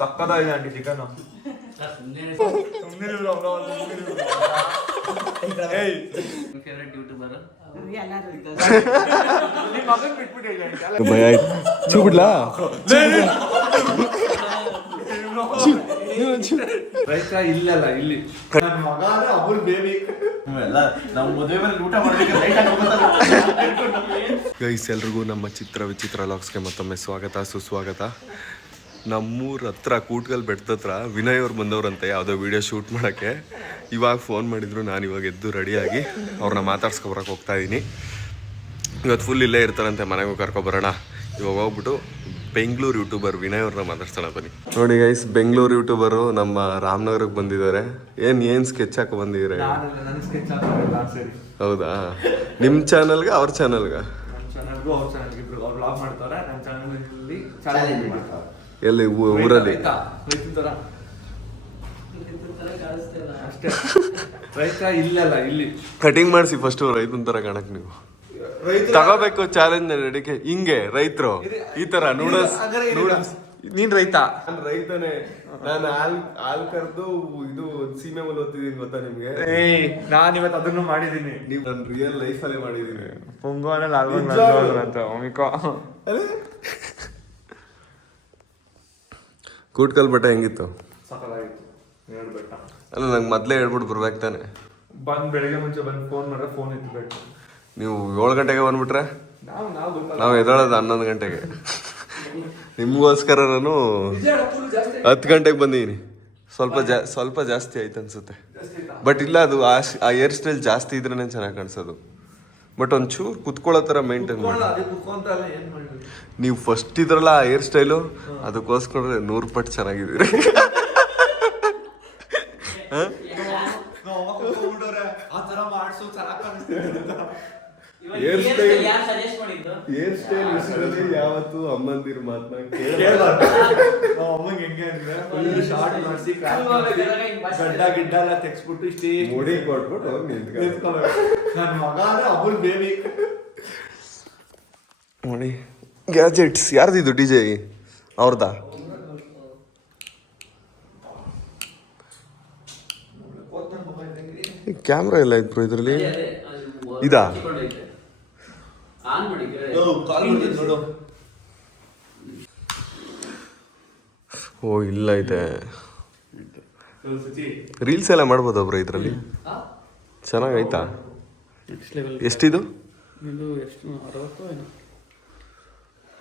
ಸಕ್ಕದಾಗಿದೆ aunty chicken. Favourite YouTuber ಭಯ ಆಯ್ತು. ಚೂ ಬಿಡ್ಲಾ ರೈತ ಇಲ್ಲಲ್ಲ ಇಲ್ಲಿ ನನ್ನ ಮಗಾನ ಅಬುಲ್ ಬೇಬಿ ಎಲ್ಲ ನಾವು ಮದುವೆ ಮೇಲೆ ಊಟ ಮಾಡ್ಬೇಕು ಗೈಸ್, ಎಲ್ರಿಗೂ ನಮ್ಮ ಚಿತ್ರ ವಿಚಿತ್ರ ಲಾಗ್ಸ್ಗೆ ಮತ್ತೊಮ್ಮೆ ಸ್ವಾಗತ ಸುಸ್ವಾಗತ. ನಮ್ಮೂರ ಹತ್ರ ಕೂಟ್ಗಲ್ ಬೆಟ್ಟದ ಹತ್ರ ವಿನಯ್ ಅವ್ರು ಬಂದವ್ರಂತೆ ಯಾವುದೋ ವಿಡಿಯೋ ಶೂಟ್ ಮಾಡೋಕ್ಕೆ. ಇವಾಗ ಫೋನ್ ಮಾಡಿದ್ರು, ನಾನು ಇವಾಗ ಎದ್ದು ರೆಡಿಯಾಗಿ ಅವ್ರನ್ನ ಮಾತಾಡ್ಸ್ಕೊಬರಕ್ಕೆ ಹೋಗ್ತಾ ಇದ್ದೀನಿ. ಇವತ್ತು ಫುಲ್ ಇಲ್ಲೇ ಇರ್ತಾರಂತೆ, ಮನೆಗೂ ಕರ್ಕೊಬರೋಣ. ಇವಾಗ ಹೋಗ್ಬಿಟ್ಟು ಬೆಂಗಳೂರು ಯೂಟ್ಯೂಬರ್ ವಿನಯ್ ಅವ್ರನ್ನ ಮಾತಾಡ್ಸೋಣ ಬನ್ನಿ. ನೋಡಿ ಗೈಸ್, ಬೆಂಗಳೂರು ಯೂಟ್ಯೂಬರು ನಮ್ಮ ರಾಮನಗರಕ್ಕೆ ಬಂದಿದ್ದಾರೆ. ಏನು ಸ್ಕೆಚ್ ಹಾಕೋ ಬಂದಿದ್ದಾರೆ? ಹೌದಾ? ನಿಮ್ಮ ಚಾನಲ್ಗೆ ಅವ್ರ ಚಾನಲ್ಗೆ? ಎಲ್ಲಿ ಊರಲ್ಲಿ? ರೈತ ಇಲ್ಲಲ್ಲ ಇಲ್ಲಿ ಕಟಿಂಗ್ ಮಾಡಿಸಿ ಫಸ್ಟ್ ರೈತನ ತರ ಕಾಣಕ್ ನೀವು ತಗೋಬೇಕು ಚಾಲೆಂಜ್ ನಡಿಕೆ. ಹಿಂಗೆ ರೈತರು ಈ ತರ ನೂಡಲ್ಸ್. ನೀನ್ ರೈತ? ರೈತನೇ. ನಾನು ಹಾಲ್ ಕರೆದು ಇದು ಸೀಮೆ ಮುಲ್ ಓದ್ತಿದ್ದೀನಿ, ಗೊತ್ತಾ ನಿಮ್ಗೆ? ನಾನು ಇವತ್ತು ಅದನ್ನು ಮಾಡಿದೀನಿ. ನೀವು ನನ್ನ ರಿಯಲ್ ಲೈಫ್ ಅಲ್ಲೇ ಮಾಡಿದೀನಿ. ಕೂಟ್ಕಲ್ ಬೆಟ್ಟ ಹೆಂಗಿತ್ತು? ಅಲ್ಲ, ನಂಗೆ ಮೊದ್ಲೇ ಹೇಳ್ಬಿಟ್ಟು ಬರ್ಬೇಕು ತಾನೆ. ಬೆಳಗ್ಗೆ ಮುಂಚೆ ಬಂದು ಫೋನ್ ಮಾಡ್ರೆ ಫೋನ್ ಇಟ್ಬೇಕು. ನೀವು 7 ಗಂಟೆಗೆ ಬಂದ್ಬಿಟ್ರೆ ನಾವು ಎದ್ದೇಳೋದು 11 ಗಂಟೆಗೆ. ನಿಮ್ಗೋಸ್ಕರ ನಾನು 10 ಗಂಟೆಗೆ ಬಂದಿದ್ದೀನಿ. ಸ್ವಲ್ಪ ಜಾಸ್ತಿ ಆಯ್ತು ಅನ್ಸುತ್ತೆ. ಬಟ್ ಇಲ್ಲ, ಅದು ಆ ಹೇರ್ ಸ್ಟೈಲ್ ಜಾಸ್ತಿ ಇದ್ರೇನೆ ಚೆನ್ನಾಗಿ ಕಾಣಿಸೋದು. ಬಟ್ ಒಂಚೂರು ಕುತ್ಕೊಳ್ಳೋ ಥರ ಮೇಂಟೈನ್ ಮಾಡಿ. ನೀವು ಫಸ್ಟ್ ಇದ್ರಲ್ಲ ಆ ಹೇರ್ ಸ್ಟೈಲು, ಅದಕ್ಕೋಸ್ಕರ 100 ಪಟ್ಟು ಚೆನ್ನಾಗಿದ್ದೀರಿ. ಹೇರ್ ಸ್ಟೈಲ್ ವಿಷಯದಲ್ಲಿ ಯಾವತ್ತು ಅಮ್ಮಂದಿರ ಮಾತನ್ನ ಅಮ್ಮಂಗೆ ಹೆಂಗೆ ಅಂದ್ರೆ ಶಾರ್ಟ್ ಮಾಡಿಸಿ ಗಡ್ಡ ಗಿಡ್ಡ ಎಲ್ಲ ತೆಗ್ಸ್ಬಿಟ್ಟು ಇಷ್ಟೇ ಮುಡಿ ಕೊಟ್ಬಿಟ್ಟು ಹೋಗಿ ನಿಂತ್ಕೊಳ್ಬೇಕು. ನನ್ನ ಮಗಾನ ಅಬುಲ್ ಬೇಬಿ. ನೋಡಿ ಗ್ಯಾಜೆಟ್ಸ್ ಯಾರ್ದಿದ್ದು? DJ ಅವ್ರದಾ? ಕ್ಯಾಮ್ರಾ ಎಲ್ಲ ಇತ್ತು ಇದರಲ್ಲಿ. ಇದಾ? ಓ ಇಲ್ಲ ಇದೆ. ರೀಲ್ಸ್ ಎಲ್ಲ ಮಾಡ್ಬೋದಾ ಬ್ರೋ ಇದರಲ್ಲಿ? ಚೆನ್ನಾಗೈತಾ? ಎಷ್ಟಿದು?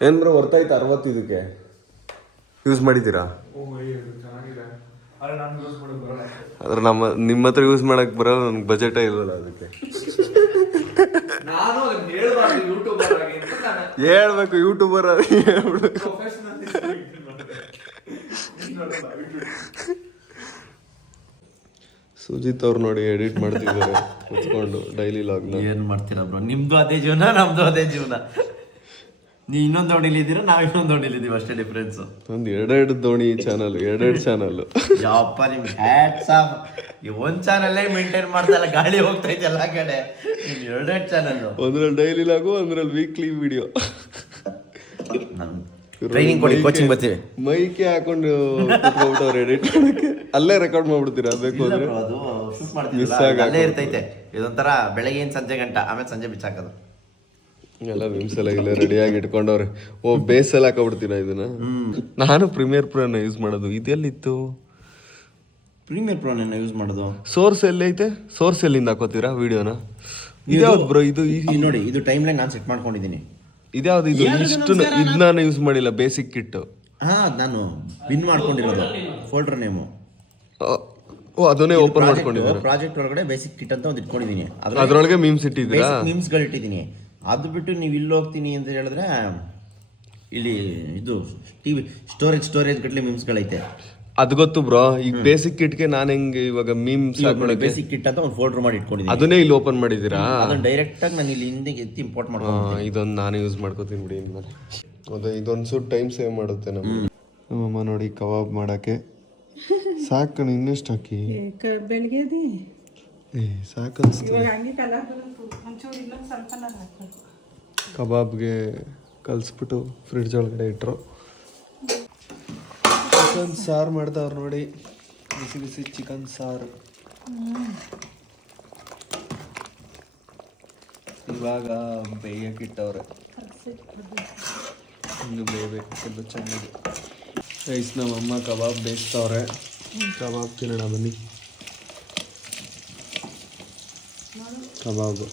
ಏನ್ ಬ್ರೋ ಹೊರ್ತಾಯ್ತಾ 60 ಇದಕ್ಕೆ? ಯೂಸ್ ಮಾಡಿದ್ದೀರಾ? ಆದ್ರೆ ನಿಮ್ಮ ಹತ್ರ ಯೂಸ್ ಮಾಡಕ್ ಬರಲ್ಲ, ನನ್ಗೆ ಬಜೆಟೇ ಇರಲ್ಲ ಅದಕ್ಕೆ. ಹೇಳ್ಬೇಕು ಯೂಟ್ಯೂಬರ್ ಹೇಳ್ಬಿಡ್ಬೇಕು. ಸುಜಿತ್ ಅವ್ರು ನೋಡಿ ಎಡಿಟ್ ಮಾಡ್ತಿದ್ದಾರೆ ಕುತ್ಕೊಂಡು ಡೈಲಿ ಲಾಗ್ನ. ಏನ್ ಮಾಡ್ತೀರಾ ಬ್ರೋ? ನಿಮ್ದು ಅದೇ ಜೀವನ, ನಮ್ದು ಅದೇ ಜೀವನ. ನೀವು ಇನ್ನೊಂದು ದೋಣಿಲಿದ್ದೀರಾ, ನಾವು ಇನ್ನೊಂದು ದೋಣಿಲಿದ್ದೀವಿ, ಅಷ್ಟೇ ಡಿಫ್ರೆನ್ಸ್. ಒಂದು ಎರಡೆರಡು ದೋಣಿ ಚಾನಲ್, ಎರಡೆರಡು ಚಾನಲ್. ಯಪ್ಪ ನಿಮ್ಗೆ ಹ್ಯಾಟ್ಸ್ ಆಫ್. ಒಂದ್ ಚಾನಲ್ಲೇ ಮೇಂಟೈನ್ ಮಾಡ್ತಾ ಇಲ್ಲ, ಗಾಳಿ ಹೋಗ್ತಾ ಇದೆ ಎಲ್ಲ ಕಡೆ. ಎರಡೆರಡು ಚಾನಲ್, ಒಂದ್ರಲ್ಲಿ ಡೈಲಿ ಲಾಗು, ಒಂದ್ರಲ್ಲಿ ವೀಕ್ಲಿ ವಿಡಿಯೋ. ಟ್ರೈನಿಂಗ್ ಕೊಡಿ, ಕೋಚಿಂಗ್ ಬರ್ತೀವಿ. ಮೈಕೆ ಹಾಕೊಂಡು ಅವ್ರು ಎಡಿಟ್ ಮಾಡಕ್ಕೆ ಅಲ್ಲೇ ರೆಕಾರ್ಡ್ ಮಾಡ್ಬಿಡ್ತೀರಾ? ಬೇಕು ಅಂದ್ರೆ ಅದು ಶೂಟ್ ಮಾಡ್ತೀವಿ, ಅಲ್ಲೇ ಇರ್ತೈತೆ. ಇದೊಂಥರ ಬೆಳಗ್ಗೆ ಸಂಜೆ ಗಂಟ, ಆಮೇಲೆ ಸಂಜೆ ಬಿಚ್ಚಾಕೋದು. ಎಲ್ಲ ವಿಮ್ಸೆಲ್ಲ ಇಲ್ಲ ರೆಡಿಯಾಗಿ ಇಟ್ಕೊಂಡವ್ರೆ. ಓ ಬೇಸ್ ಎಲ್ಲ ಹಾಕೊಬಿಡ್ತೀರಾ ಇದನ್ನ? ನಾನು ಪ್ರೀಮಿಯರ್ ಪ್ರೋನ ಯೂಸ್ ಮಾಡೋದು. ಇದೆಲ್ಲಿತ್ತು ಪ್ರೀಮಿಯರ್ ಪ್ರೋನ ಯೂಸ್ ಮಾಡೋದು? ಸೋರ್ಸ್ ಎಲ್ಲಿ ಐತೆ? ಸೋರ್ಸ್ ಎಲ್ಲಿಂದ ಹಾಕೋತೀರಾ ವಿಡಿಯೋನ? ಇದ್ಯಾವ್ದು ಬ್ರೋ ಇದು? ನೋಡಿ, ಇದು ಟೈಮ್ ಲೈನ್ ನಾನು ಸೆಟ್ ಮಾಡ್ಕೊಂಡಿದ್ದೀನಿ. ಇದ್ಯಾವ್ದು ಇದು? ಇಷ್ಟು ಇದು ನಾನು ಯೂಸ್ ಮಾಡಿಲ್ಲ, ಬೇಸಿಕ್ ಕಿಟ್. ನಾನು ಬಿನ್ ಮಾಡ್ಕೊಂಡಿರೋದು ಫೋಲ್ಡರ್ ನೇಮು. ಓ ಅದನ್ನೇ ಓಪನ್ ಮಾಡ್ಕೊಂಡಿದ್ದೀನಿ. ಪ್ರಾಜೆಕ್ಟ್ ಒಳಗಡೆ ಬೇಸಿಕ್ ಕಿಟ್ ಅಂತ ಒಂದು ಇಟ್ಕೊಂಡಿದ್ದೀನಿ. ಅದ್ರೊಳಗೆ ಮೀಮ್ಸ್ ಇಟ್ಟಿದ್ದೀರಾ? ಮೀಮ್ಸ್ಗಳು ಇಟ್ಟಿದ್ದೀನಿ. ಅದು ಬಿಟ್ಟು ನೀವು ಇಲ್ಲಿ ಹೋಗ್ತೀನಿ ಅಂತ ಹೇಳಿದ್ರೆ ಇಲ್ಲಿ ಇದು ಸ್ಟೋರೇಜ್ ಗಟ್ಲೆ ಮೀಮ್ಸ್ಗಳೈತೆ. ಅದು ಗೊತ್ತು ಬ್ರೋ. ಈಗ ಬೇಸಿಕ್ ಕಿಟ್ಗೆ ನಾನು ಹೆಂಗೆ ಇವಾಗ ಮೀಮ್ಸ್ ಬೇಸಿಕ್ ಕಿಟ್ ಅಂತ ಒಂದು ಫೋಲ್ಡರ್ ಮಾಡಿ ಇಟ್ಕೊಂಡಿದ್ದೀನಿ. ಅದನ್ನೇ ಇಲ್ಲಿ ಓಪನ್ ಮಾಡಿದ್ದೀರಾ? ಅದನ್ನ ಡೈರೆಕ್ಟ್ ಆಗಿ ನಾನು ಇಲ್ಲಿ ಹಿಂದೆ ಎತ್ತಿ ಇಂಪೋರ್ಟ್ ಮಾಡ್ಕೊಂಡು ಇದೊಂದು ನಾನು ಯೂಸ್ ಮಾಡ್ಕೋತೀನಿ ಬಿಡಿ ಇನ್ಮೇಲೆ. ಅದೇ ಇದೊಂದು ಸ್ವಲ್ಪ ಟೈಮ್ ಸೇವ್ ಮಾಡುತ್ತೆ ನಮ್ಮಮ್ಮ. ನೋಡಿ ಕಬಾಬ್ ಮಾಡೋಕ್ಕೆ ಸಾಕು. ಇನ್ನೆಷ್ಟು ಹಾಕಿ ಬೆಳಿಗ್ಗೆ ಸಾಕು ಅನಿಸ್ತದೆ. ಕಬಾಬ್ಗೆ ಕಲಿಸ್ಬಿಟ್ಟು ಫ್ರಿಡ್ಜ್ ಒಳಗಡೆ ಇಟ್ಟರು. ಚಿಕನ್ ಸಾರು ಮಾಡ್ತಾವ್ರು ನೋಡಿ, ಬಿಸಿ ಬಿಸಿ ಚಿಕನ್ ಸಾರು. ಇವಾಗ ಬೇಯಕ್ಕಿಟ್ಟವ್ರೆ, ಇನ್ನು ಬೇಯಬೇಕು ಎಲ್ಲ ಚೆನ್ನಾಗಿ. ರೈಸ್ ನಮ್ಮಮ್ಮ ಕಬಾಬ್ ಬೇಯಿಸ್ತವ್ರೆ, ಕಬಾಬ್ ತಿನ್ನೋಣ ಬನ್ನಿ. ಕಬಾಬು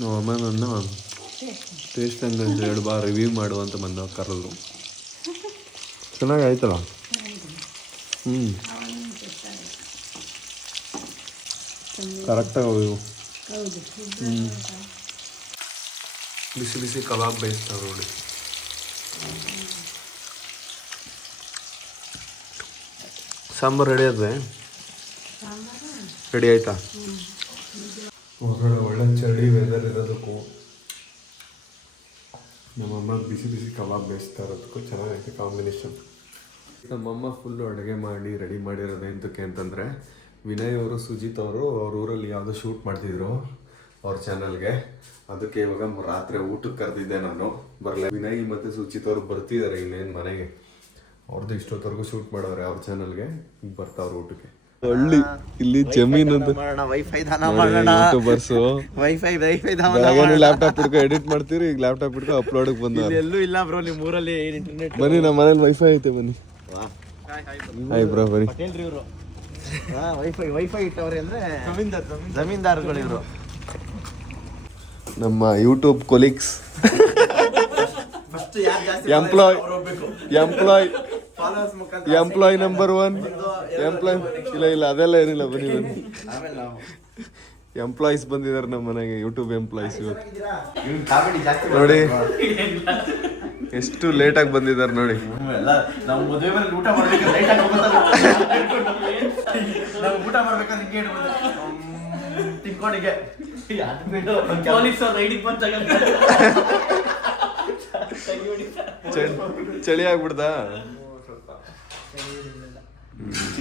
ನಮ್ಮಮ್ಮ ನನ್ನ ಟೇಸ್ಟ್ ಹಂಗಂತ ಹೇಳಿ ಬಾ ರಿವ್ಯೂ ಮಾಡು ಅಂತ ಬಂದ ಕರೆದ್ರು. ಚೆನ್ನಾಗಿ ಆಯ್ತಲ್ಲ. ಕರೆಕ್ಟಾಗಿ ಹೋಗಿವು. ಬಿಸಿ ಬಿಸಿ ಕಬಾಬ್ ಬೇಯಿಸ್ತಾರೆ ನೋಡಿ. ಸಾಂಬಾರು ರೆಡಿ ಆದ್ರೆ ರೆಡಿ ಆಯ್ತಾ? ಹೊರಗಡೆ ಒಳ್ಳೆ ಚಳಿ ವೆದರ್ ಇರೋದಕ್ಕೂ ನಮ್ಮಮ್ಮ ಬಿಸಿ ಬಿಸಿ ಕಬಾಬ್ ಬೇಯಿಸ್ತಾ ಇರೋದಕ್ಕೂ ಚೆನ್ನಾಗೈತೆ ಕಾಂಬಿನೇಷನ್. ನಮ್ಮಮ್ಮ ಫುಲ್ಲು ಅಡುಗೆ ಮಾಡಿ ರೆಡಿ ಮಾಡಿರೋದು ಎಂತಕ್ಕೆ ಅಂತಂದರೆ, ವಿನಯ್ ಅವರು ಸುಜಿತ್ ಅವರು ಅವ್ರ ಊರಲ್ಲಿ ಯಾವುದೋ ಶೂಟ್ ಮಾಡ್ತಿದ್ರು ಅವ್ರ ಚಾನಲ್ಗೆ. ಅದಕ್ಕೆ ಇವಾಗ ರಾತ್ರಿ ಊಟಕ್ಕೆ ಕರೆದಿದ್ದೆ ನಾನು. ಬರಲ್ಲ, ವಿನಯ್ ಮತ್ತು ಸುಜಿತ್ ಅವರು ಬರ್ತಿದ್ದಾರೆ ಇನ್ನೇನು ಮನೆಗೆ. ಅವ್ರದ್ದು ಇಷ್ಟೊತ್ತವರೆಗೂ ಶೂಟ್ ಮಾಡೋರೆ ಅವ್ರ ಚಾನಲ್ಗೆ. ಈಗ ಬರ್ತಾವ್ರ ಊಟಕ್ಕೆ. ಹಳ್ಳಿ ಇಲ್ಲಿ ಜಮೀನು ಯೂಟ್ಯೂಬರ್ಸು ಲ್ಯಾಪ್ಟಾಪ್ ಹಿಡ್ಕೊ ಎಡಿಟ್ ಮಾಡ್ತೀರಿ, ಈಗ ಲ್ಯಾಪ್ಟಾಪ್ ಹಿಡ್ಕೊ ಅಪ್ಲೋಡ್ ಬಂದ. ಎಲ್ಲೂ ಇಲ್ಲ ಬ್ರೋ ನಿಮ್ಮ ಊರಲ್ಲಿ ಇಂಟರ್ನೆಟ್. ಬನ್ನಿ, ನಮ್ಮ ಮನೇಲಿ ವೈಫೈ ಐತೆ, ಬನ್ನಿ. ಹಾಯ್ ಬ್ರೋ, ಬನ್ನಿ. ಇವರು ವೈಫೈ ಇಟ್ಟವ್ರೆ ಅಂದ್ರೆ ಜಮೀನ್ದಾರ್ಗಳು ಇವರು. ನಮ್ಮ YouTube colleagues, employee number 1 employee. ಇಲ್ಲ ಅದೆಲ್ಲ ಏನಿಲ್ಲ, ಬನ್ನಿ ಬನ್ನಿ. ಎಂಪ್ಲಾಯೀಸ್ ಬಂದಿದ್ದಾರೆ ನಮ್ಮ ಮನೆಗೆ, ಯೂಟ್ಯೂಬ್ ಎಂಪ್ಲಾಯೀಸ್. ಇವತ್ತು ನೋಡಿ ಎಷ್ಟು ಲೇಟಾಗಿ ಬಂದಿದ್ದಾರೆ ನೋಡಿ. ಊಟ ಮಾಡ್ಬೇಕಾದ್ರೆ ತಿನ್ಕೊಂಡಿಗೆ ಚಳಿ ಆಗ್ಬಿಡ್ತಾ?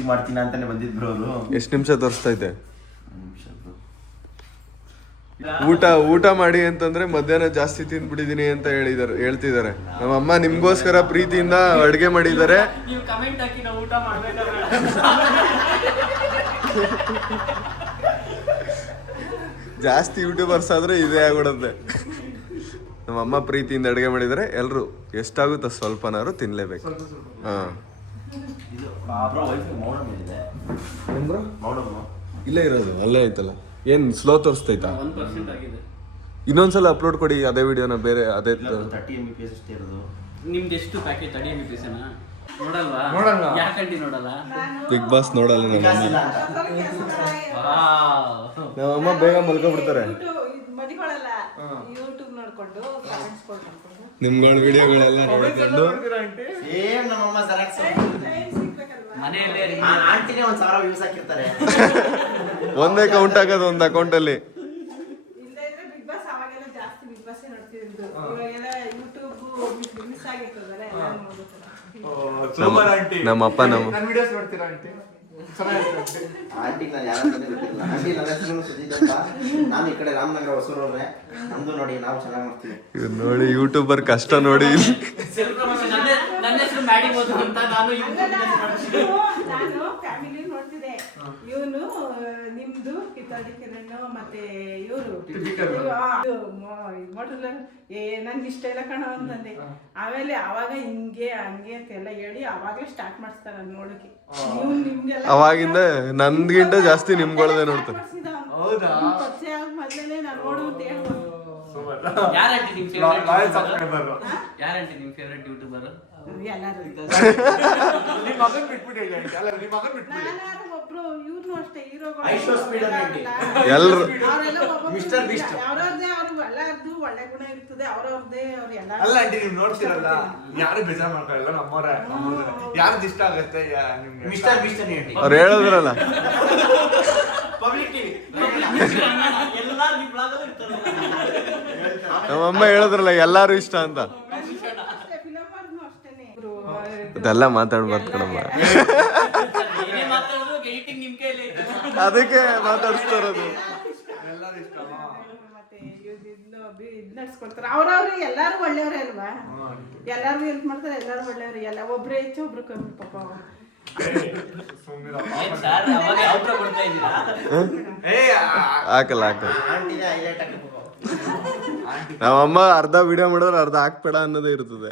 ಮಾಡ್ತೀನಿ ಅಂತಾನೆ ಬಂದಿದ್ರು ಅವರು. ಎಷ್ಟು ನಿಮಿಷ ತೋರಿಸ್ತೈತೆ? ಊಟ ಮಾಡಿ ಅಂತಂದ್ರೆ ಮಧ್ಯಾಹ್ನ ಜಾಸ್ತಿ ತಿಂದ್ಬಿಟ್ಟಿದೀನಿ ಅಂತ ಹೇಳ್ತಿದ್ದಾರೆ. ನಮ್ಮಮ್ಮ ನಿಮ್ಗೋಸ್ಕರ ಪ್ರೀತಿಯಿಂದ ಅಡ್ಗೆ ಮಾಡಿದ್ದಾರೆ. ಜಾಸ್ತಿ ಯೂಟ್ಯೂಬರ್ಸ್ ಆದ್ರೆ ಇದೇ ಆಗ್ಬಿಡುತ್ತೆ. ನಮ್ಮಮ್ಮ ಪ್ರೀತಿಯಿಂದ ಅಡುಗೆ ಮಾಡಿದರೆ ಎಲ್ಲರೂ ಎಷ್ಟಾಗುತ್ತೋ ಸ್ವಲ್ಪನಾರು ತಿನ್ಲೇಬೇಕು. ಇಲ್ಲೇ ಇರೋದು ಅಲ್ಲೇ ಐತಲ್ಲ. ಏನ್ ಸ್ಲೋ ತೋರಿಸ್ತೈತಾ? ಇನ್ನೊಂದ್ಸಲ ಅಪ್ಲೋಡ್ ಕೊಡಿ ಅದೇ ವಿಡಿಯೋನ. ಬೇರೆ ಅದೇ 30 MB ಅಷ್ಟೇ ಇರೋದು. ನಿಮ್ದು ಎಷ್ಟು ಪ್ಯಾಕೇಜ್? 30 MB ನೋಡಲ್ವಾ? ಯಾಕಂಡಿ ನೋಡಲ್ಲ? ಬಿಗ್ ಬಾಸ್ ನೋಡಲ್ಲ ನಮ್ಮಮ್ಮ ಬೇಗ ಮಲ್ಕೊಬಿಡ್ತಾರೆ. ನಿಮ್ಗಳ ವಿಡಿಯೋಗಳೆಲ್ಲ ನೋಡ್ಕೊಂಡು ಒಂದೇ ಕೌಂಟ್ ಆಗೋದು ಒಂದು ಅಕೌಂಟಲ್ಲಿ. ನಮ್ಮಪ್ಪ ಆಂಟಿ ನಾನು ಯಾರಂತಾನೆ ಗೊತ್ತಿಲ್ಲ. ಆಂಟಿ ನನ್ನ ಹೆಸರು ಸುಜಿತ್ ಅಂತ, ನಾನು ಈ ಕಡೆ ರಾಮನಗರ ಹೊಸೂರವ್ರೆ. ನಮ್ದು ನೋಡಿ, ನಾವು ಚೆನ್ನಾಗಿ ಮಾಡ್ತೀವಿ. ಇದು ನೋಡಿ ಯೂಟ್ಯೂಬರ್ ಕಷ್ಟ ನೋಡಿ. ನನ್ನ ಹೆಸರು ಮ್ಯಾಡಿಬೋದು ಅಂತ ನಾನು ಫ್ಯಾಮಿಲಿ ನೋಡ್ತಿದ್ದೆ. ಇವನು ನಿಮ್ದು ಕಿತ್ತಾಡಿ ಕಿರಣ್ ಮತ್ತೆ ಇವರು ನನ್ಗೆ ಇಷ್ಟ ಇಲ್ಲ ಕಣ ಅಂತಂದೆ. ಆಮೇಲೆ ಅವಾಗ ಹಿಂಗೆ ಹಂಗೆ ಅಂತೆಲ್ಲ ಹೇಳಿ ಅವಾಗಲೇ ಸ್ಟಾರ್ಟ್ ಮಾಡಿಸ್ತಾರ ನೋಡಕ್ಕೆ. ಅವಾಗಿಂದ ನಂದ್ಗಿಂತ ಜಾಸ್ತಿ ನಿಮ್ಗಳದೇ ನೋಡ್ತಾರೆ. ಪರಿಚಯ ಆಗ ಮೊದಲೇ ನಾನು ನೋಡು ಅಂತ ಹೇಳ್ಬೋದು. ಯಾರಂಟಿ ನಿಮ್ ಫೇವ್ರೆಟ್ ಯೂಟ್ಯೂಬರ್? ಒಬ್ರು ಇವ್ರು ಅಷ್ಟೇ ಹೀರೋಗಳು ಎಲ್ರು ಅವ್ರವ್ರದೇ ಅವ್ರು ಎಲ್ಲಾರ್ದು ಒಳ್ಳೆ ಗುಣ ಇರ್ತದೆ. ಅವ್ರವ್ರದೇ ಅವ್ರು ಎಲ್ಲ ಅಲ್ಲ ಆಂಟಿ, ನೀವು ನೋಡ್ತಿರಲ್ಲ, ಯಾರು ಬೇಜಾರ್ ಮಾಡ್ಕೊಳ್ಳಲ್ಲ. ನಮ್ಮವ್ರೆ ಯಾರ್ದು ಇಷ್ಟ ಆಗತ್ತೆ ನಿಮ್ಗೆ? ಮಿಸ್ಟರ್ ಬೀಸ್ಟ್ ಹೇಳಿ ಅವ್ರು ಹೇಳಿದ್ರಲ್ಲ, ಪಬ್ಲಿಕ್ ಟಿವಿ ಎಲ್ಲಾರು ಈ ಬ್ಲಾಗ್ ಅಲ್ಲಿ ಇರ್ತಾರೆ. ನಮ್ಮಮ್ಮ ಹೇಳಿದ್ರಲ್ಲ ಎಲ್ಲಾರು ಇಷ್ಟ ಅಂತ. ಅದೆಲ್ಲ ಮಾತಾಡ್ಬಾರ್ದು ಕಣಮ್ಮ, ಅದಕ್ಕೆ ಮಾತಾಡಿಸ್ತಾ ಇರೋದು. ಕೊಡ್ತಾರೆ. ಅವ್ರವ್ರು ಎಲ್ಲಾರು ಒಳ್ಳೆಯವ್ರೆ ಅಲ್ವಾ, ಎಲ್ಲಾರ್ಗು ಹೆಲ್ಪ್ ಮಾಡ್ತಾರೆ, ಎಲ್ಲಾರು ಒಳ್ಳೆಯವ್ರು. ಎಲ್ಲ ಒಬ್ರು ಹೆಚ್ಚು ಒಬ್ರು ಕಮ್ಮಿ ಪಾಪ. ಹಾಕಲ್ಲ ನಮ್ಮಮ್ಮ ಅರ್ಧ ವಿಡಿಯೋ ಮಾಡಿದ್ರೆ ಅರ್ಧ ಹಾಕ್ಬೇಡ ಅನ್ನೋದೇ ಇರ್ತದೆ.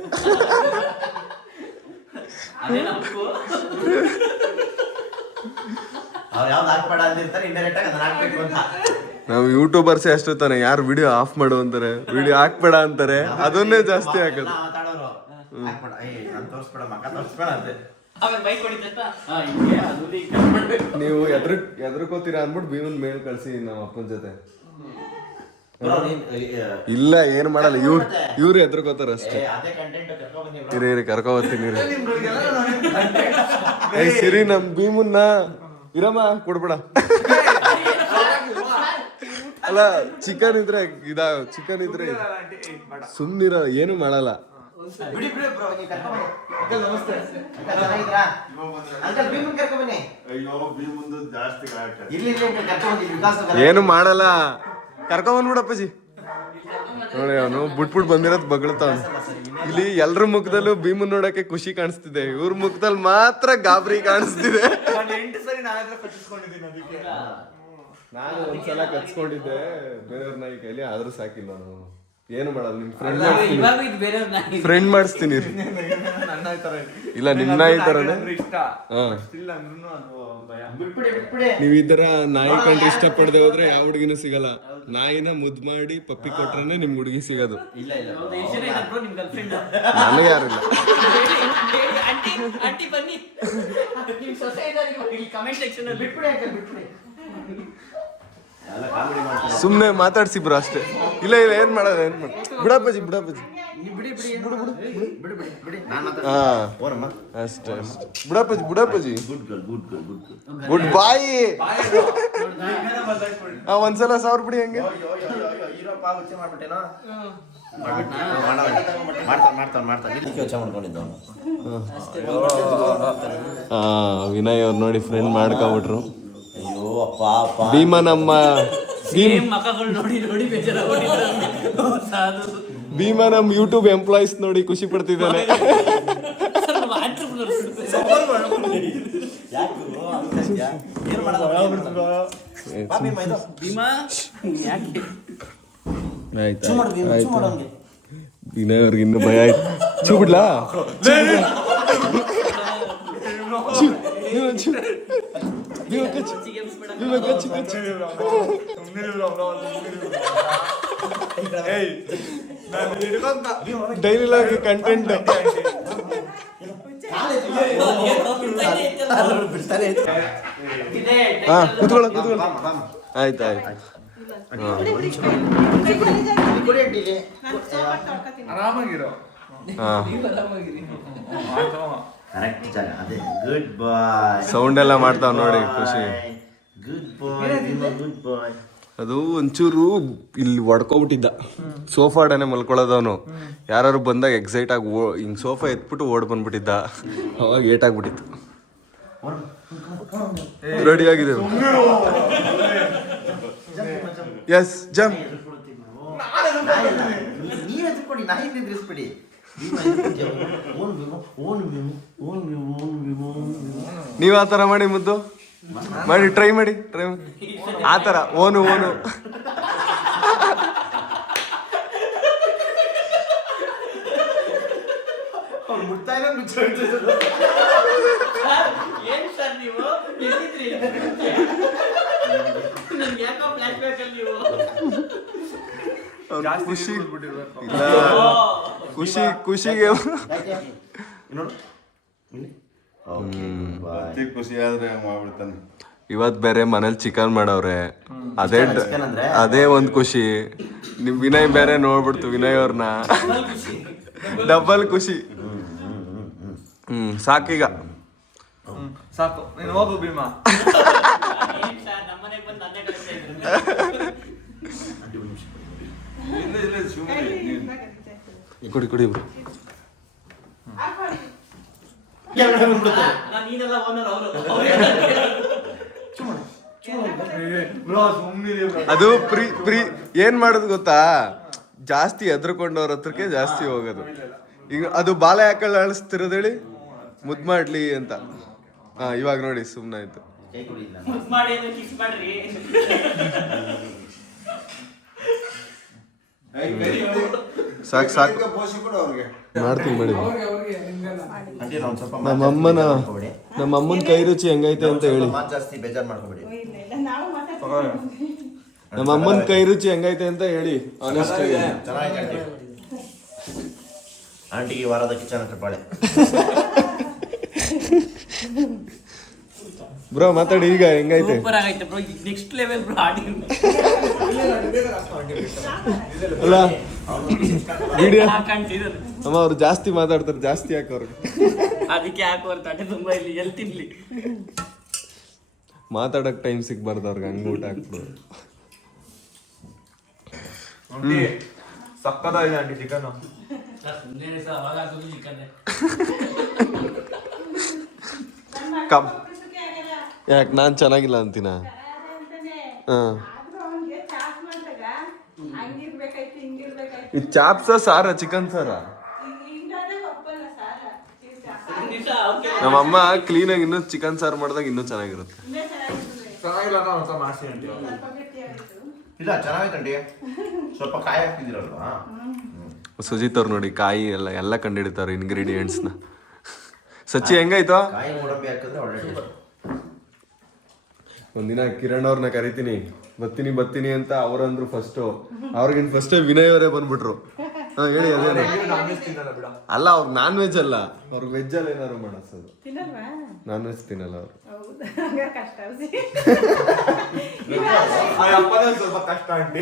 ನಾವು ಯೂಟ್ಯೂಬರ್ಸೇ ಅಷ್ಟು ತಾನೆ, ಯಾರು ವಿಡಿಯೋ ಆಫ್ ಮಾಡು ಅಂತಾರೆ, ವಿಡಿಯೋ ಹಾಕ್ಬೇಡ ಅಂತಾರೆ, ಅದನ್ನೇ ಜಾಸ್ತಿ ಹಾಕೋದು. ನೀವು ಎದ್ರಕೋತೀರಾ ಅಂದ್ಬಿಟ್ಟು ಭೀಮನ್ ಮೇಲ್ ಕಳ್ಸಿ ನಮ್ಮ ಅಪ್ಪನ ಜೊತೆ. ಇಲ್ಲ ಏನ್ ಮಾಡಲ್ಲ, ಇವ್ರು ಎದ್ರಕೋತಾರ ಅಷ್ಟೇ. ಇರಿ ಕರ್ಕೊ ಬರ್ತೀನಿ ಸಿರಿ ನಮ್ ಭೀಮನ್ನ ಇರಮ್ಮ ಕೊಡ್ಬೇಡ. ಅಲ್ಲ ಚಿಕನ್ ಇದ್ರೆ ಚಿಕನ್ ಇದ್ರೆ ಸುಮ್ನಿರ, ಏನು ಮಾಡಲ್ಲ. ಏನು ಮಾಡಲ್ಲ, ಕರ್ಕೊಂಬಂದ್ಬಿಡಪ್ಪಜಿ. ನೋಡಿ ಅವನು ಬಿಟ್ಬಿಟ್ಟು ಬಂದಿರೋದು ಬಗ್ಳತಾವನು. ಇಲ್ಲಿ ಎಲ್ರ ಮುಖದಲ್ಲೂ ಭೀಮನ್ ನೋಡಕ್ಕೆ ಖುಷಿ ಕಾಣಿಸ್ತಿದೆ, ಇವ್ರ ಮುಖದಲ್ಲಿ ಮಾತ್ರ ಗಾಬರಿ ಕಾಣಿಸ್ತಿದೆ. ನಾನು ಒಂದ್ಸಲ ಕಚ್ಕೊಂಡಿದ್ದೆ ಬೇರೆಯವ್ರ ನಾಯಿ ಕೈಲಿ, ಆದ್ರೂ ಸಾಕಿಲ್ಲ ನಾನು. ಏನು ಮಾಡಲ್ಲ, ನಿಮ್ ಫ್ರೆಂಡ್ ಮಾಡಿಸ್ತೀನಿ. ಇಲ್ಲ ನಿಮ್ ನಾಯಿ ತರನೇ ನೀವ್ ಈ ತರ ನಾಯಿ ಕಂಡ್ರೆ ಇಷ್ಟ ಪಡದೆ ಹೋದ್ರೆ ಯಾವ ಹುಡುಗಿನೂ ಸಿಗಲ್ಲ. ನಾಯಿನ ಮುದ್ ಮಾಡಿ ಪಪ್ಪಿ ಕೊಟ್ರೇನೆ ನಿಮ್ ಹುಡುಗಿ ಸಿಗೋದು. ನನಗೆ ಯಾರಿಲ್ಲ. ಸುಮ್ನೆ ಮಾತಾಡ್ಸಿ ಬ್ರೋ ಅಷ್ಟೇ. ಇಲ್ಲ ಏನ್ ಮಾಡೋದು, ಬಿಡಪ್ಪಾಜಿ ಅಷ್ಟೇ ಬಿಡಪ್ಪಾಜಿ. ಗುಡ್ ಬಾಯ್. ಒಂದ್ಸಲ 1000 ಬಿಡಿ ಹಂಗೆ. ವಿನಯ್ ಅವ್ರು ನೋಡಿ ಫ್ರೆಂಡ್ ಮಾಡ್ಕೊಬಿಟ್ರು. ಭೀಮ ನಮ್ಮ ಭೀಮ ನಮ್ ಯೂಟ್ಯೂಬ್ ಎಂಪ್ಲಾಯೀಸ್ ನೋಡಿ ಖುಷಿ ಪಡ್ತಿದ್ದಾನೆ. ವಿನಯ್ ಅವ್ರಿಗೆ ಇನ್ನು ಭಯ ಆಯ್ತು. ಚೂ ಬಿಡ್ಲಾ ಡೈಲಾಗ್ ಕಂಟೆಂಟ್. ಕೂತ್ಕೊಳ್ಳ ಆಯ್ತು. ಆರಾಮಾಗಿರೋ. ಸೌಂಡ್ ಎಲ್ಲ ಮಾಡ್ತಾವ್ ನೋಡಿ ಖುಷಿ. ಅದು ಒಂಚೂರು ಇಲ್ಲಿ ಹೊಡ್ಕೊಬಿಟ್ಟಿದ್ದ, ಸೋಫಾ ಅಡನೆ ಮಲ್ಕೊಳ್ಳೋದವನು. ಯಾರು ಬಂದಾಗ ಎಕ್ಸೈಟ್ ಆಗಿ ಹಿಂಗ್ ಸೋಫಾ ಎತ್ಬಿಟ್ಟು ಓಡ್ ಬಂದ್ಬಿಟ್ಟಿದ್ದ, ಅವಾಗ ಏಟಾಗ್ಬಿಟ್ಟಿತ್ತು. ರೆಡಿ ಆಗಿದೆ. Yes jump. ನೀವ್ ಆ ತರ ಮಾಡಿ ಮುದ್ದು ಮಾಡಿ ಟ್ರೈ ಮಾಡಿ ಆ ತರ ಓನು ಖುಷಿ ಖುಷಿಗೆ ಇವತ್ ಬೇರೆ ಮನೇಲಿ ಚಿಕನ್ ಮಾಡವ್ರೆ, ಅದೇ ಒಂದ್ ಖುಷಿ. ನಿಮ್ ವಿನಯ್ ಬೇರೆ ನೋಡ್ಬಿಡ್ತು, ವಿನಯ್ ಅವ್ರನ್ನ ಡಬಲ್ ಖುಷಿ. ಸಾಕೀಗ ಸಾಕು, ನೀನು ಹೋಗು ಭೀಮಾ. ಕುಡಿ ಬ್ರೋ. ಅದು ಏನ್ ಮಾಡೋದು ಗೊತ್ತಾ, ಜಾಸ್ತಿ ಎದ್ರಕೊಂಡವ್ರ ಹತ್ರಕ್ಕೆ ಜಾಸ್ತಿ ಹೋಗೋದು. ಈಗ ಅದು ಬಾಲ ಯಾಕಲ್ಲ ಅಳಿಸ್ತಿರೋದು ಹೇಳಿ, ಮುದ್ದು ಮಾಡ್ಲಿ ಅಂತ. ಹಾ ಇವಾಗ ನೋಡಿ ಸುಮ್ಮನೆ ಆಯ್ತು. ಮುದ್ದು ಮಾಡಿ ಕಿಸ್ ಮಾಡ್ರಿ. ಸಾಕು ಸಾಕು ಮಾಡ್ತೀನಿ ಮಾಡಿ. ನಮ್ಮಮ್ಮನ ಕೈ ರುಚಿ ಹೆಂಗೈತೆ ಅಂತ ಹೇಳಿ. ಜಾಸ್ತಿ ಬೇಜಾರು ಮಾಡ್ಕೋಬೇಡಿ. ಇಲ್ಲ ಇಲ್ಲ ನಾವು ಮಾತಾಡ್ತೀವಿ. ನಮ್ಮಮ್ಮನ ಕೈ ರುಚಿ ಹೆಂಗೈತೆ ಅಂತ ಹೇಳಿ ಆನೆಸ್ಟ್ ಆಗಿ. ಚೆನ್ನಾಗಿದೆ ಆಂಟಿಗೆ ವಾರದ ಕಿಚನ್ ಚಪ್ಪಾಳೆ. ಬ್ರೋ ಮಾತಾಡಿ ಈಗ ಹೆಂಗೈತೆ? ಸೂಪರ್ ಆಗೈತೆ ಬ್ರೋ, ನೆಕ್ಸ್ಟ್ ಲೆವೆಲ್ ಬ್ರೋ ಆಡಿ. ಅಲ್ಲ ವಿಡಿಯೋ ಹಾಕೊಂಡಿರೋದು ಅಮ್ಮ ಅವ್ರು ಜಾಸ್ತಿ ಮಾತಾಡ್ತಾರೆ, ಜಾಸ್ತಿ ಯಾಕೆ ಅವ್ರಿಗೆ? ಅದಕ್ಕೆ ಹಾಕೋರ್ ತಟ್ಟೆ ತುಂಬಾ ಇಲ್ಲಿ ಎಲ್ಲಿ ತಿನ್ಲಿ. ಮಾತಾಡಕ್ ಟೈಮ್ ಸಿಗ್ಬಾರ್ದು ಅವ್ರಿಗೆ, ಹಂಗ ಊಟ ಹಾಕ್ಬಿಡು. ಸಕ್ಕತ್ತಾಗಿದೆ ಆಂಟಿ ಚಿಕನ್. ಸುಮ್ಮನೆ ಸಹ ಅವಾಗ ಹಾಕೋದು ಚಿಕನ್. ಕಬ್ ಯಾಕೆ ನಾನು ಚೆನ್ನಾಗಿಲ್ಲ ಅಂತೀನ? ಹಾಂ ಇದು ಚಾಪ್ಸ ಸಾರ ಚಿಕನ್ ಸಾರ? ನಮ್ಮಮ್ಮ ಕ್ಲೀನಾಗಿ ಇನ್ನೂ ಚಿಕನ್ ಸಾರು ಮಾಡಿದಾಗ ಇನ್ನೂ ಚೆನ್ನಾಗಿರುತ್ತೆ. ಚೆನ್ನಾಗಿಲ್ಲ ಅಂತ ಮಾಡ್ಸಿ ಆಂಟಿ. ಇಲ್ಲ ಚೆನ್ನಾಗೈತಂಡಿ, ಸ್ವಲ್ಪ ಕಾಯಿ ಹಾಕ್ತಿದ್ದೀರಲ್ವಾ? ಸುಜಿತ್ ಅವ್ರು ನೋಡಿ ಕಾಯಿ ಎಲ್ಲ ಕಂಡಿಡ್ತಾರೆ ಇಂಗ್ರೀಡಿಯೆಂಟ್ಸ್ನ. ಸಚ್ಚಿ ಹೆಂಗಾಯ್ತು? ಕಾಯಿ ಗೋಡಂಬಿ ಹಾಕಿದ್ರೆ ಒಳ್ಳೆ. ಒಂದಿನ ಕಿರಣ್ ಅವ್ರನ್ನ ಕರಿತೀನಿ, ಬರ್ತೀನಿ ಅಂತ ಅವ್ರಂದ್ರು ಫಸ್ಟು. ಅವ್ರಿಗಿನ್ ಫಸ್ಟೇ ವಿನಯ್ ಅವರೇ ಬಂದ್ಬಿಟ್ರು. ಹೇಳಿ ಅದೇನು? ಅಲ್ಲ ಅವ್ರಿಗೆ ನಾನ್ ವೆಜ್ ಅಲ್ಲ, ಅವ್ರಿಗೆ ವೆಜ್ ಅಲ್ಲಿ ಏನಾದ್ರು ಮಾಡಿಸೋದು. ನಾನ್ ವೆಜ್ ತಿನ್ನಲ್ಲ ಅವ್ರು. ಸ್ವಲ್ಪ ಕಷ್ಟ ಆಂಟಿ.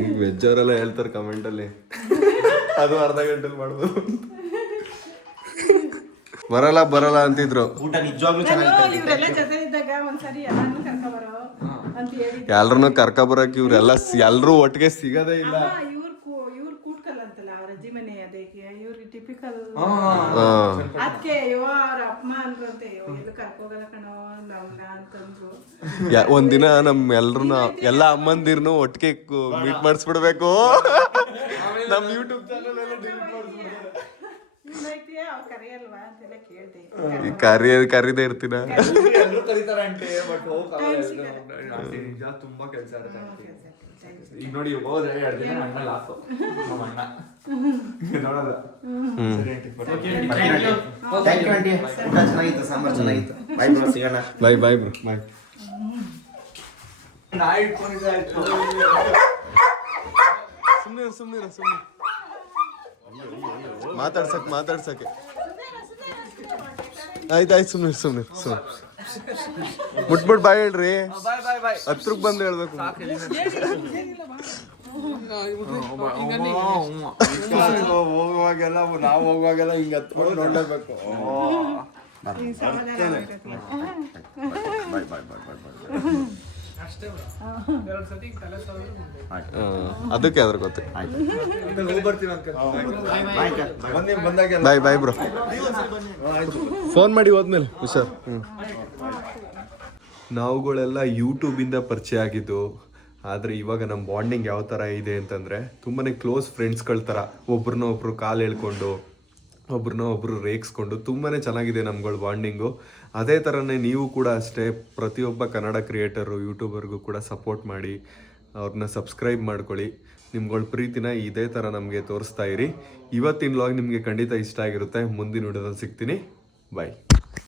ಈಗ ವೆಜ್ ಅವರೆಲ್ಲ ಹೇಳ್ತಾರೆ ಕಮೆಂಟ್ ಅಲ್ಲಿ, ಅದು ಅರ್ಧ ಗಂಟೆಲಿ ಮಾಡ್ಬೋದು. ಬರಲ್ಲ ಅಂತಿದ್ರು. ಊಟ ನಿಜವಾಗ್ಲೂ ಚೆನ್ನಾಗಿತ್ತು. ಇವರೆಲ್ಲ ಜೊತೆ ಇದ್ದಾಗ ಒಂದ್ಸರಿ ಎಲ್ಲಾನು ಕರ್ಕೊಬರೋ ಅಂತ ಹೇಳಿದ್ರು. ಎಲ್ರನ್ನೂ ಕರ್ಕೊಬರಕ್ ಇವ್ರೆಲ್ಲ ಎಲ್ರೂ ಒಟ್ಟಿಗೆ ಸಿಗದೇ ಇಲ್ಲ. ಇವ್ರು ಕೂಟ್ಕಲ್ ಅಂತಲ್ಲ ಅವ್ರ ಅಜ್ಜಿ ಮನೆ, ಅದಕ್ಕೆ ಇವ್ರಿಗೆ ಟಿಪಿಕಲ್. ಅದಕ್ಕೆ ಅಯ್ಯೋ ಅವ್ರ ಅಮ್ಮ ಅಂದ್ರಂತೆ, ಅಯ್ಯೋ ಇದು ಕರ್ಕೋಗಲ್ಲ ಕಣೋ ನಮ್ನ ಅಂತಂದ್ರು. ಒಂದಿನ ನಮ್ ಎಲ್ರನ್ನ ಎಲ್ಲ ಅಮ್ಮಂದಿರ್ನು ಒಟ್ಟಿಗೆ ಮೀಟ್ ಮಾಡಿಸ್ಬಿಡ್ಬೇಕು. ನಮ್ ಯೂಟ್ಯೂಬ್ ಚಾನಲ್ ಎಲ್ಲ ಡಿಲೀಟ್ ಮಾಡಿಸ್ಬಿಡ್ತಾರೆ. ಅವ್ರು ಕರೆಯಲ್ವಾ ಅಂತೆಲ್ಲ ಕೇಳ್ದೆ. ಕರೀದೇ ಇರ್ತೀನ. ಎಲ್ಲರೂ ಕರೀತಾರೆ ಆಂಟಿ, ಬಟ್ ನಿಜ ತುಂಬಾ ಕೆಲಸ ಇರುತ್ತೆ. ಈಗ ನೋಡಿ ಹೋದ್ರೆ 2 ದಿನ ಅಣ್ಣ ಲಾಸು. ನಮ್ಮ ಅಣ್ಣ ನೋಡಲ್ಲ. ಥ್ಯಾಂಕ್ ಯು ಆಂಟಿ, ಊಟ ಚೆನ್ನಾಗಿತ್ತು, ಸಾಂಬಾರ್ ಚೆನ್ನಾಗಿತ್ತು. ಬಾಯ್ ಬ್ರೋ, ಸಿಗೋಣ. ಬಾಯ್ ಬ್ರೋ, ಬಾಯ್. ನಾ ಇಟ್ಕೊಂಡಿದ್ದೆ ಆಯ್ತು. ಸುಮ್ಮನೆ ಮಾತಾಡ್ಸಕ್ಕೆ ಆಯ್ತು ಸುಮ್ಮನೆ ಮುಟ್ಬಿಟ್ಟು ಬಾಯ್ ಹೇಳ್ರಿ. ಹತ್ರಕ್ಕೆ ಬಂದು ಹೇಳ್ಬೇಕು. ಹೋಗುವಾಗೆಲ್ಲ ನಾವು ಹೋಗುವಾಗೆಲ್ಲ ಹಿಂಗೆ ಹತ್ಕೊಂಡು ನೋಡ್ಲೇಬೇಕು. ಅದಕ್ಕೆ ಅದ್ರ ಗೊತ್ತೆ. ಬಾಯ್ ಬ್ರೋ, ಫೋನ್ ಮಾಡಿ ಹೋದ್ಮೇಲೆ ಹುಷಾರ್. ನಾವುಗಳೆಲ್ಲ ಯೂಟ್ಯೂಬಿಂದ ಪರಿಚಯ ಆಗಿದ್ದು, ಆದರೆ ಇವಾಗ ನಮ್ಮ ಬಾಂಡಿಂಗ್ ಯಾವ ಥರ ಇದೆ ಅಂತಂದರೆ ತುಂಬಾ ಕ್ಲೋಸ್ ಫ್ರೆಂಡ್ಸ್ಗಳ ಥರ. ಒಬ್ರನ್ನೊಬ್ರು ಕಾಲು ಹೇಳ್ಕೊಂಡು, ಒಬ್ರನ್ನೊಬ್ರು ರೇಗಿಸ್ಕೊಂಡು ತುಂಬಾ ಚೆನ್ನಾಗಿದೆ ನಮ್ಗಳ ಬಾಂಡಿಂಗು. ಅದೇ ಥರನೇ ನೀವು ಕೂಡ ಅಷ್ಟೇ ಪ್ರತಿಯೊಬ್ಬ ಕನ್ನಡ ಕ್ರಿಯೇಟರು ಯೂಟ್ಯೂಬರ್ಗೂ ಕೂಡ ಸಪೋರ್ಟ್ ಮಾಡಿ, ಅವ್ರನ್ನ ಸಬ್ಸ್ಕ್ರೈಬ್ ಮಾಡ್ಕೊಳ್ಳಿ. ನಿಮ್ಗಳ ಪ್ರೀತಿನ ಇದೇ ಥರ ನಮಗೆ ತೋರಿಸ್ತಾ ಇರಿ. ಇವತ್ತಿನ ವ್ಲಾಗ್ ನಿಮಗೆ ಖಂಡಿತ ಇಷ್ಟ ಆಗಿರುತ್ತೆ. ಮುಂದಿನ ವಿಡಿಯೋದಲ್ಲಿ ಸಿಗ್ತೀನಿ. ಬಾಯ್.